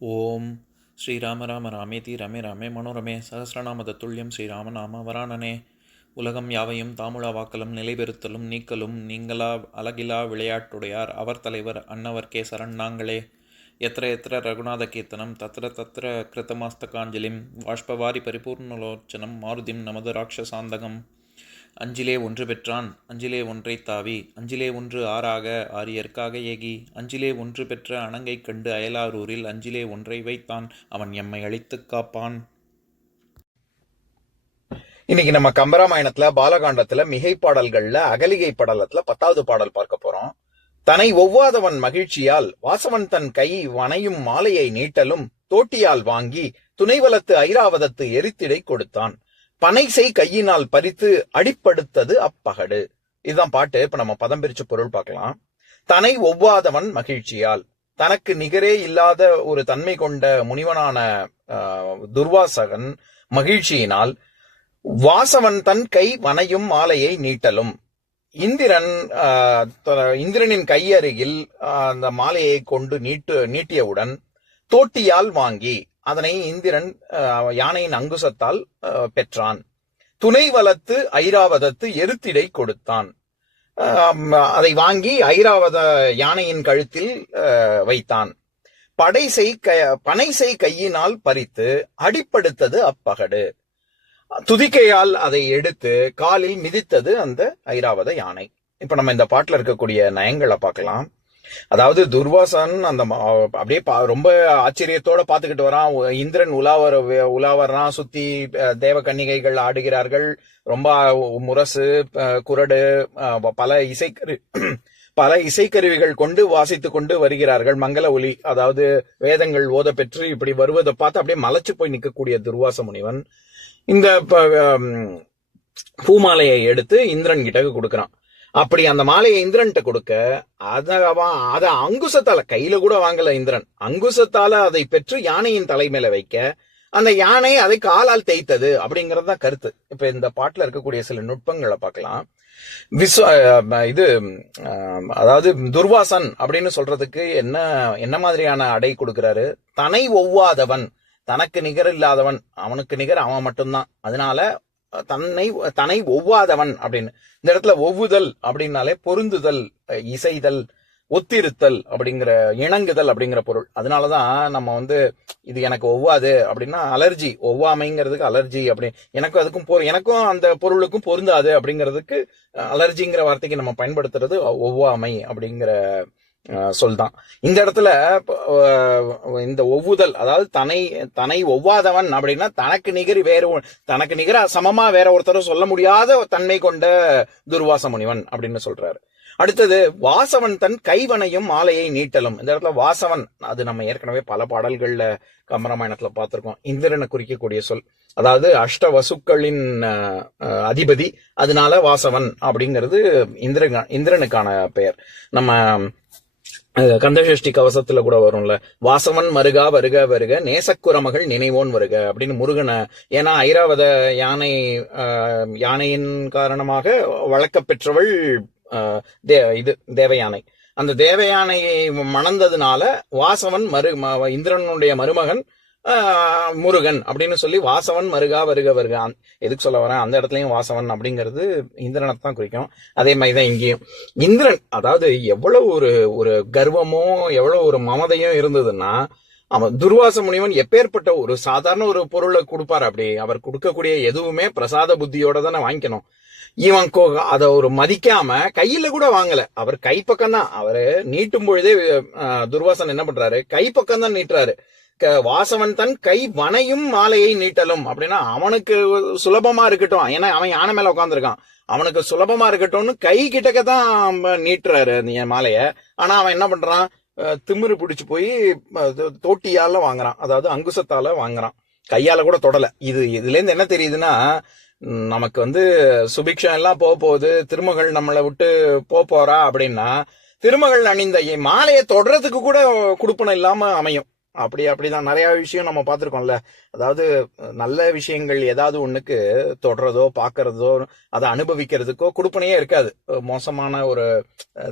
ஓம் ஸ்ரீராம ராம ராமேதி ரமே ராமே மனோரமே சகசிரநாம தத்துல்யம் ஸ்ரீராம நாம வராணனே. உலகம் யாவையும் தாமுழா வாக்கலும் நிலைபெறுத்தலும் நீக்கலும் நீங்களா அழகிலா விளையாட்டுடையார் அவர் தலைவர் அன்னவர் சரண் நாங்களே. எத்திர எத்திர ரகுநாத கீர்த்தனம் தத்திர தத்திர கிருத்தமாஸ்தகாஞ்சலிம் வாஷ்பவாரி பரிபூர்ணலோச்சனம் மாருதிம் நமது ராட்சசாந்தகம். அஞ்சிலே ஒன்று பெற்றான் அஞ்சிலே ஒன்றை தாவி அஞ்சிலே ஒன்று ஆறாக ஆரியர்க்காக ஏகி அஞ்சிலே ஒன்று பெற்ற அணங்கை கண்டு அயலாரூரில் அஞ்சிலே ஒன்றை வைத்தான் அவன் எம்மை அழித்துக் காப்பான். இன்னைக்கு நம்ம கம்பராமாயணத்துல பாலகாண்டத்துல மிகை பாடல்கள்ல அகலிகை படலத்துல 10வது பாடல் பார்க்க போறோம். தன்னை ஒவ்வாதவன் மகிழ்ச்சியால் வாசவன் தன் கை வனையும் மாலையை நீட்டலும் தோட்டியால் வாங்கி துணைவலத்து ஐராவதத்து எரித்திடை கொடுத்தான். பனைசை கையினால் பறித்து அடிப்படுத்தது அப்பகடு. இதுதான் பாட்டு. இப்ப நம்ம பதம் பிரிச்சு பொருள் பார்க்கலாம். தன்னை ஒவ்வாதவன் மகிழ்ச்சியால், தனக்கு நிகரே இல்லாத ஒரு தன்மை கொண்ட முனிவனான துர்வாசகன் மகிழ்ச்சியினால் வாசவன் தன் கை வனையும் மாலையை நீட்டலும், இந்திரனின் கையருகில் அந்த மாலையை கொண்டு நீட்டியவுடன் தோட்டியால் வாங்கி அதனை இந்திரன் யானையின் அங்குசத்தால் பெற்றான். துணை வலத்து ஐராவதத்து எருத்திடை கொடுத்தான். அதை வாங்கி ஐராவத யானையின் கழுத்தில் வைத்தான். பனைசை கையினால் பறித்து அடிப்படுத்தது அப்பகடு. துதிக்கையால் அதை எடுத்து காலில் மிதித்தது அந்த ஐராவத யானை. இப்ப நம்ம இந்த பாட்டுல இருக்கக்கூடிய நயங்களை பார்க்கலாம். அதாவது துர்வாசன் அந்த அப்படியே ரொம்ப ஆச்சரியத்தோட பாத்துக்கிட்டு வரான். இந்திரன் உலாவரான், சுத்தி தேவ கன்னிகைகள் ஆடுகிறார்கள். ரொம்ப முரசு, குரடு, பல இசைக்கருவிகள் கொண்டு வாசித்து கொண்டு வருகிறார்கள். மங்கள ஒலி, அதாவது வேதங்கள் ஓத பெற்று இப்படி வருவதை பார்த்து அப்படியே மலைச்சு போய் நிற்கக்கூடிய துர்வாச முனிவன் இந்த பூமாலையை எடுத்து இந்திரன் கிட்ட கொடுக்கறான். அப்படி அந்த மாலையை இந்திரன்ட்ட கொடுக்க அத அங்குசத்தால, கையில கூட வாங்கல இந்திரன், அங்குசத்தால அதை பெற்று யானையின் தலைமையில வைக்க அந்த யானை அதை காலால் தேய்த்தது அப்படிங்கறது தான் கருத்து. இப்ப இந்த பாட்டுல இருக்கக்கூடிய சில நுட்பங்களை பார்க்கலாம். அதாவது துர்வாசன் அப்படின்னு சொல்றதுக்கு என்ன மாதிரியான அடை கொடுக்கிறாரு? தன்னை ஒவ்வாதவன், தனக்கு நிகர் இல்லாதவன், அவனுக்கு நிகர் அவன் மட்டும்தான். அதனால தன்னை ஒவ்வாதவன் அப்படின்னு இந்த இடத்துல ஒவ்வுதல் அப்படின்னாலே பொருந்துதல், இசைதல், ஒத்திருத்தல் அப்படிங்கிற, இணங்குதல் அப்படிங்கிற பொருள். அதனாலதான் நம்ம இது எனக்கு ஒவ்வாது அப்படின்னா அலர்ஜி, ஒவ்வாமைங்கிறதுக்கு அலர்ஜி. அப்படி எனக்கும் அந்த பொருளுக்கும் பொருந்தாது அப்படிங்கிறதுக்கு அலர்ஜிங்கிற வார்த்தைக்கு நம்ம பயன்படுத்துறது ஒவ்வாமை அப்படிங்கிற சொல்தான். இந்த இடத்துல இந்த ஒவ்வுதல், அதாவது தன்னை ஒவ்வாதவன் அப்படின்னா தனக்கு நிகர சமமா வேற ஒருத்தரும் சொல்ல முடியாத தன்மை கொண்ட துர்வாச முனிவன் அப்படின்னு சொல்றாரு. அடுத்தது வாசவன் தன் கைவனையும் மாலையை நீட்டலும். இந்த இடத்துல வாசவன், அது நம்ம ஏற்கனவே பல பாடல்கள்ல கம்பராமாயணத்துல பார்த்திருக்கோம். இந்திரனை குறிக்கக்கூடிய சொல், அதாவது அஷ்ட வசுக்களின் அதிபதி. அதனால வாசவன் அப்படிங்கிறது இந்திரனுக்கான பெயர். நம்ம கந்தசஷ்டி கவசத்துல கூட வரும்ல, வாசவன் மருகா வருக வருக நேசக்குரமகள் நினைவோன் வருக அப்படின்னு முருகனை. ஏன்னா ஐராவத யானையின் காரணமாக வளர்க்க பெற்றவள் தேவயானை. அந்த தேவயானையை மணந்ததுனால வாசவன் இந்திரனுடைய மருமகன் முருகன் அப்படின்னு சொல்லி வாசவன் மருகா வருக வருக. எதுக்கு சொல்ல வரேன், அந்த இடத்துலயும் வாசவன் அப்படிங்கிறது இந்திரனைத்தான் குறிக்கும். அதே மாதிரிதான் இங்கேயும் இந்திரன், அதாவது எவ்வளவு ஒரு கர்வமோ எவ்வளவு ஒரு மமதையும் இருந்ததுன்னா, அவன் துர்வாச முனிவன் எப்பேற்பட்ட ஒரு சாதாரண ஒரு பொருளை கொடுப்பாரு. அப்படி அவர் கொடுக்கக்கூடிய எதுவுமே பிரசாத புத்தியோட தானே வாங்கிக்கணும். இவன் அத ஒரு மதிக்காம கையில கூட வாங்கல. அவர் கைப்பக்கம் தான், அவரு நீட்டும் பொழுதே துர்வாசன் என்ன பண்றாரு, கைப்பக்கம் தான் நீட்டுறாரு. வாசவன் தன் கை வனையும் மாலையை நீட்டலும் அப்படின்னா அவனுக்கு சுலபமா இருக்கட்டும், ஏன்னா அவன் யானை மேல உட்காந்துருக்கான், அவனுக்கு சுலபமா இருக்கட்டும்னு கை கிட்டக்கதான் நீட்டுறாரு அந்த மாலைய. ஆனா அவன் என்ன பண்றான், திமிரு பிடிச்சு போய் தோட்டியால வாங்குறான், அதாவது அங்குசத்தால வாங்குறான், கையால கூட தொடல. இதுல இருந்து என்ன தெரியுதுன்னா, நமக்கு சுபிக்ஷம் எல்லாம் போகுது, திருமகள் நம்மளை விட்டு போறா அப்படின்னா திருமகள் அணிந்த மாலையை தொடறதுக்கு கூட குடுப்பனம் இல்லாம அமையும். அப்படிதான் நிறைய விஷயம் நம்ம பார்த்துருக்கோம்ல. அதாவது நல்ல விஷயங்கள் ஏதாவது ஒண்ணுக்கு தொடறதோ பார்க்கறதோ அதை அனுபவிக்கிறதுக்கோ கொடுப்பனையே இருக்காது. மோசமான ஒரு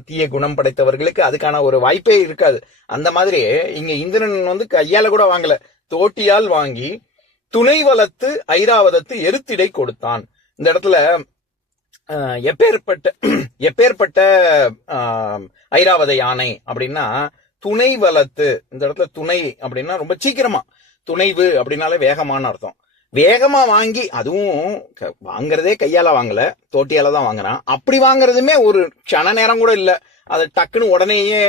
தீய குணம் படைத்தவர்களுக்கு அதுக்கான ஒரு வாய்ப்பே இருக்காது. அந்த மாதிரி இங்க இந்திரன் கையால கூட வாங்கல, தோட்டியால் வாங்கி துணை வளர்த்து ஐராவதத்து எருத்திடை கொடுத்தான். இந்த இடத்துல எப்பேற்பட்ட ஐராவத யானை அப்படின்னா துணை வளர்த்து. இந்த இடத்துல துணை அப்படின்னா ரொம்ப சீக்கிரமா, துணைவு அப்படின்னாலே வேகமான அர்த்தம். வேகமா வாங்கி, அதுவும் வாங்குறதே கையால வாங்கல, தோட்டியால தான் வாங்குறான். அப்படி வாங்குறதுமே ஒரு க்ஷண நேரம் கூட இல்ல, அது டக்குன்னு உடனேயே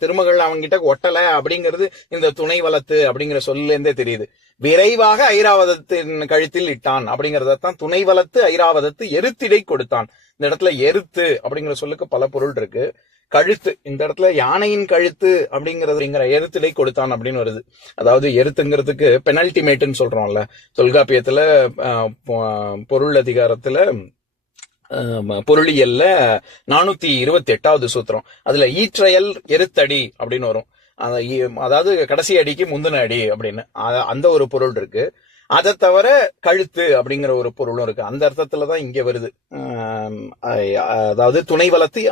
திருமகள் அவங்கிட்ட ஒட்டல அப்படிங்கிறது இந்த துணை வளர்த்து அப்படிங்கிற சொல்ல இருந்தே தெரியுது. விரைவாக ஐராவதத்தின் கழுத்தில் இட்டான் அப்படிங்கறதான் துணை வளர்த்து ஐராவதத்து எருத்திடை கொடுத்தான். இந்த இடத்துல எருத்து அப்படிங்கிற சொல்லுக்கு பல பொருள் இருக்கு. கழுத்து, இந்த இடத்துல யானையின் கழுத்து அப்படிங்கிற எருத்திடை கொடுத்தான் அப்படின்னு வருது. அதாவது எருத்துங்கிறதுக்கு பெனல்டிமேட்னு சொல்றோம்ல, தொல்காப்பியத்துல பொருள் அதிகாரத்துல பொருளியல்ல 428வது சூத்திரம், அதுல ஈற்றையல் எருத்தடி அப்படின்னு வரும். அதாவது கடைசி அடிக்கு முந்தின அடி அப்படின்னு அந்த ஒரு பொருள் இருக்கு. அதை தவிர கழுத்து அப்படிங்கிற ஒரு பொருளும் இருக்கு. அந்த அர்த்தத்துலதான் இங்க வருது. அதாவது துணை வளர்த்து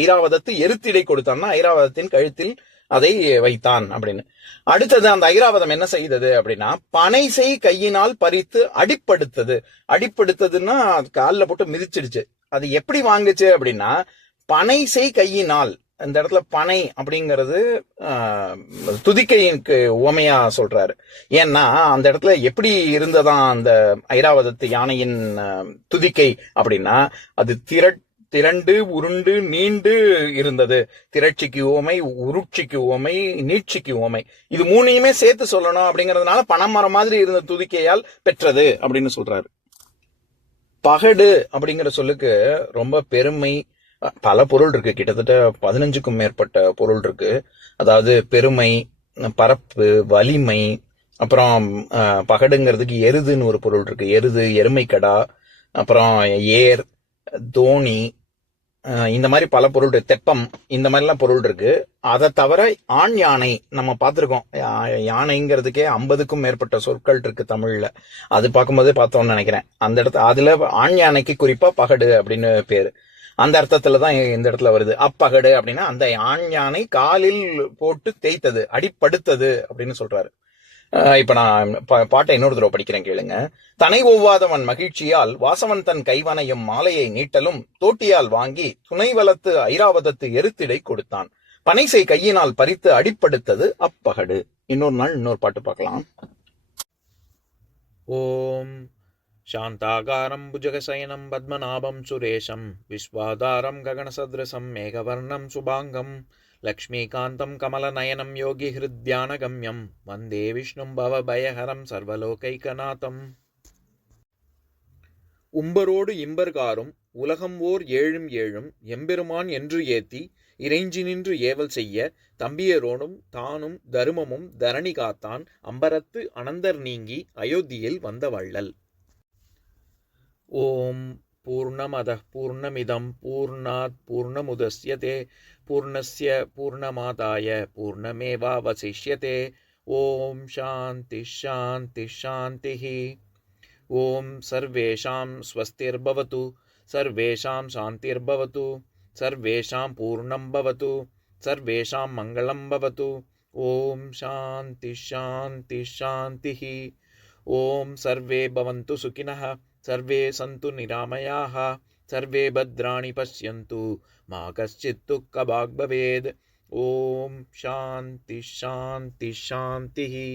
ஐராவதத்து எருத்திடை கொடுத்தான்னா ஐராவதத்தின் கழுத்தில் அதை வைத்தான் அப்படின்னு. அடுத்தது அந்த ஐராவதம் என்ன செய்தது அப்படின்னா பனை செய் கையினால் பறித்து அடிப்படுத்தது. அடிப்படுத்ததுன்னா காலில் போட்டு மிதிச்சிடுச்சு. அது எப்படி வாங்குச்சு அப்படின்னா பனை செய் கையினால். இந்த இடத்துல பனை அப்படிங்கிறது துதிக்கைக்கு உவமையா சொல்றாரு. ஏன்னா அந்த இடத்துல எப்படி இருந்ததான் அந்த ஐராவதத்து யானையின் துதிக்கை அப்படின்னா அது திரண்டு உருண்டு நீண்டு இருந்தது. திரட்சிக்கு உவமை, உருட்சிக்கு உவமை, நீட்சிக்கு உவமை. இது மூணையுமே சேர்த்து சொல்லணும் அப்படிங்கறதுனால பனைமரம் மாதிரி இருந்த துதிக்கையால் பெற்றது அப்படின்னு சொல்றாரு. பகடு அப்படிங்கிற சொல்லுக்கு ரொம்ப பெருமை, பல பொருள் இருக்கு. கிட்டத்தட்ட 15க்கும் மேற்பட்ட பொருள் இருக்கு. அதாவது பெருமை, பரப்பு, வலிமை. அப்புறம் பகடுங்கிறதுக்கு எருதுன்னு ஒரு பொருள் இருக்கு. எருது, எருமைக்கடா, அப்புறம் ஏர், தோணி, இந்த மாதிரி பல பொருள் இருக்கு. தெப்பம், இந்த மாதிரிலாம் பொருள் இருக்கு. அதை தவிர ஆண் யானை நம்ம பார்த்திருக்கோம். யானைங்கிறதுக்கே 50க்கும் மேற்பட்ட சொற்கள் இருக்கு தமிழ்ல. அது பார்க்கும்போதே பார்த்தோம்னு நினைக்கிறேன். அந்த இடத்துல அதுல ஆண் யானைக்கு குறிப்பா பகடு அப்படின்னு பேரு. அந்த அர்த்தத்துலதான் இந்த இடத்துல வருது. அப்பகடு அப்படின்னா அந்த ஆண் யானை காலில் போட்டு தேய்த்தது, அடிப்படுத்தது அப்படின்னு சொல்றாரு. இப்ப நான் பாட்டை இன்னொரு தடவை படிக்கிறேன், கேளுங்க. தனை ஒவ்வாதவன் மகிழ்ச்சியால் வாசவன் தன் கைவனையும் மாலையை நீட்டலும் தோட்டியால் வாங்கி துணை வளர்த்து ஐராவதத்து எருத்திடை கொடுத்தான். பனைசை கையினால் பறித்து அடிப்படுத்தது அப்பகடு. இன்னொரு நாள் இன்னொரு பாட்டு பார்க்கலாம். ஓம் சாந்தாகாரம் புஜகசயனம் பத்மநாபம் சுரேஷம் விஸ்வாதாரம் ககனசத்ரசம் மேகவர்ணம் சுபாங்கம் லக்ஷ்மீகாந்தம் கமலநயனம் யோகி ஹிருத்யானகம்யம் வந்தே விஷ்ணும் பவபயஹரம் சர்வலோகைகநாதம். உம்பரோடு இம்பர்காரும் உலகம் ஓர் ஏழும் ஏழும் எம்பெருமான் என்று ஏத்தி இறைஞ்சி நின்று ஏவல் செய்ய தம்பியரோடும் தானும் தருமமும் தரணி காத்தான் அம்பரத்து அனந்தர் நீங்கி அயோத்தியில் வந்த வள்ளல். ஓம் பூர்ணமதః பூர்ணமிதம் பூர்ணாத் பூர்ணமுதஸ்யதே பூர்ணஸ்ய பூர்ணமாதாய பூர்ணமேவாவசிஷ்யதே. ஓம் சாந்தி சாந்தி சாந்திஹி. ஓம் சர்வேஷாம் ஸ்வஸ்திர்பவது சர்வேஷாம் சாந்திர்பவது சர்வேஷாம் பூர்ணம் பவது சர்வேஷாம் மங்களம் பவது. ஓம் சாந்தி சாந்தி சாந்திஹி. ஓம் சர்வே பவந்து சுகினः சர்வே சந்து நிராமயாः சர்வே பத்ராணி பஷ்யந்து மா கஷ்சித் துக்கபாக் பவேத். ஓம் சாந்தி சாந்தி சாந்திஹி.